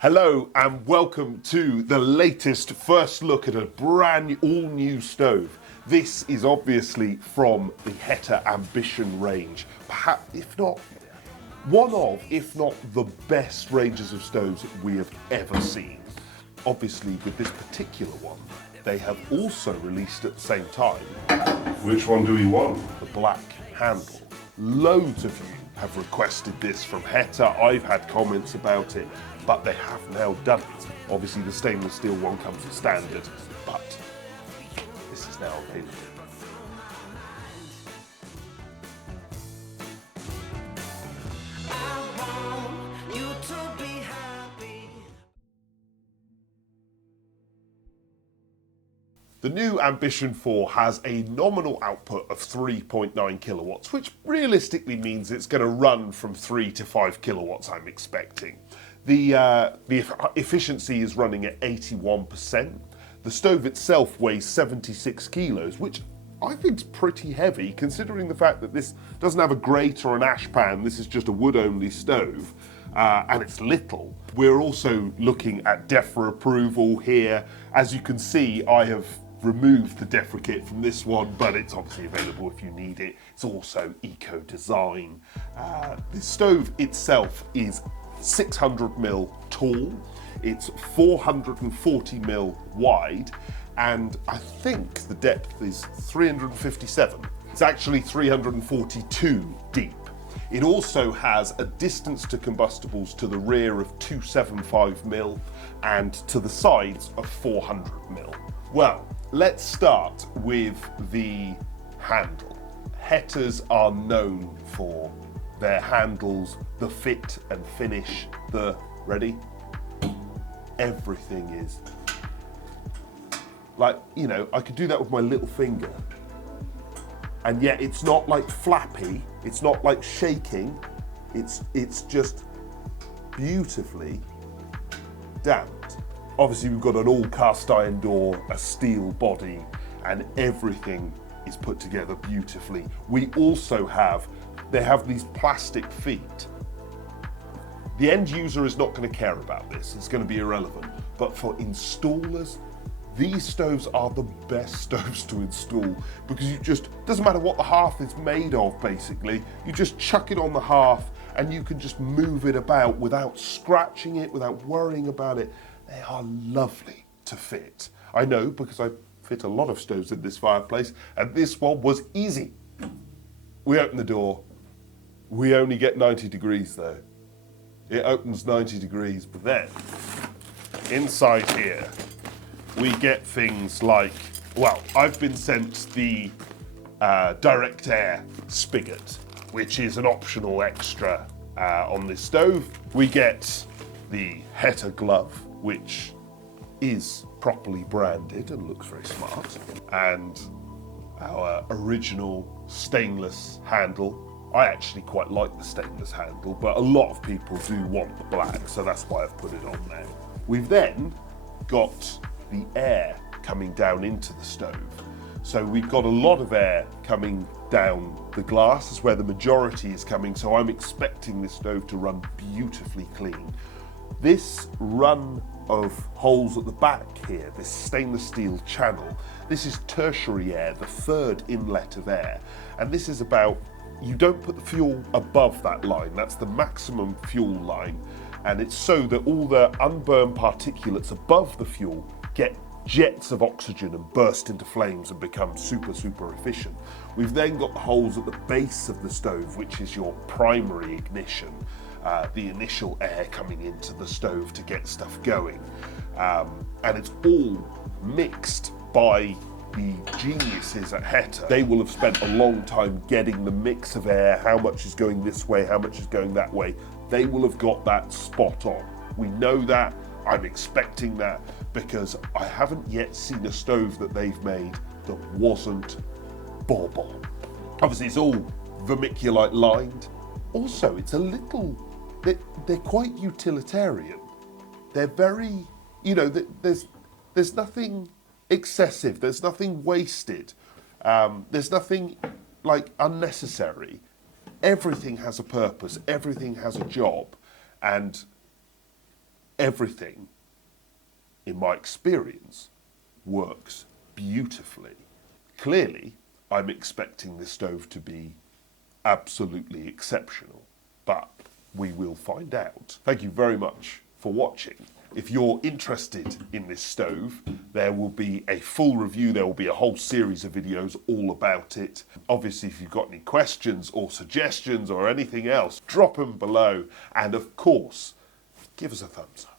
Hello and welcome to the latest first look at a brand new, all new stove. This is obviously from the Heta Ambition range, perhaps if not one of, if not the best ranges of stoves we have ever seen. Obviously with this particular one, they have also released at the same time. Which one do we want? The black handle. Loads of you have requested this from Heta. I've had comments about it, but they have now done it. Obviously the stainless steel one comes as standard, but this is now available. The new Ambition 4 has a nominal output of 3.9 kilowatts, which realistically means it's going to run from 3 to 5 kilowatts, I'm expecting. The efficiency is running at 81%. The stove itself weighs 76 kilos, which I think is pretty heavy, considering the fact that this doesn't have a grate or an ash pan. This is just a wood-only stove, and it's little. We're also looking at DEFRA approval here. As you can see, I have removed the DEFRA kit from this one, but it's obviously available if you need it. It's also eco-design. The stove itself is 600mm tall, it's 440mm wide, and I think the depth is 357. It's actually 342 deep. It also has a distance to combustibles to the rear of 275mm and to the sides of 400mm. Well, let's start with the handle. Hetas are known for their handles, the fit and finish, ready? Everything is, like, you know, I could do that with my little finger. And yet it's not like flappy, it's not like shaking, it's just beautifully damped. Obviously we've got an all cast iron door, a steel body, and everything is put together beautifully. We also have, they have these plastic feet. The end user is not going to care about this, it's going to be irrelevant. But for installers, these stoves are the best stoves to install, because you just, doesn't matter what the hearth is made of basically, you just chuck it on the hearth and you can just move it about without scratching it, without worrying about it. They are lovely to fit. I know, because I fit a lot of stoves in this fireplace, and this one was easy. We open the door, we only get 90 degrees though. It opens 90 degrees, but then inside here, we get things like, well, I've been sent the direct air spigot, which is an optional extra on this stove. We get the Heta glove, which is properly branded and looks very smart, and our original stainless handle. I actually quite like the stainless handle, but a lot of people do want the black, so that's why I've put it on there. We've then got the air coming down into the stove. So we've got a lot of air coming down the glass, is where the majority is coming, so I'm expecting this stove to run beautifully clean. This run of holes at the back here, this stainless steel channel, this is tertiary air, the third inlet of air, and this is about, you don't put the fuel above that line, that's the maximum fuel line, and it's so that all the unburned particulates above the fuel get jets of oxygen and burst into flames and become super efficient. We've then got the holes at the base of the stove, which is your primary ignition, the initial air coming into the stove to get stuff going. And it's all mixed by the geniuses at Heta. They will have spent a long time getting the mix of air, how much is going this way, how much is going that way. They will have got that spot on. We know that, I'm expecting that, because I haven't yet seen a stove that they've made that wasn't bob-on. Obviously it's all vermiculite lined. Also, it's a little, they're quite utilitarian. They're very, you know, there's nothing excessive, there's nothing wasted, there's nothing like unnecessary. Everything has a purpose, everything has a job, and everything, in my experience, works beautifully. Clearly, I'm expecting this stove to be absolutely exceptional, but we will find out. Thank you very much for watching. If you're interested in this stove, there will be a full review. There will be a whole series of videos all about it. Obviously, if you've got any questions or suggestions or anything else, drop them below. And of course, give us a thumbs up.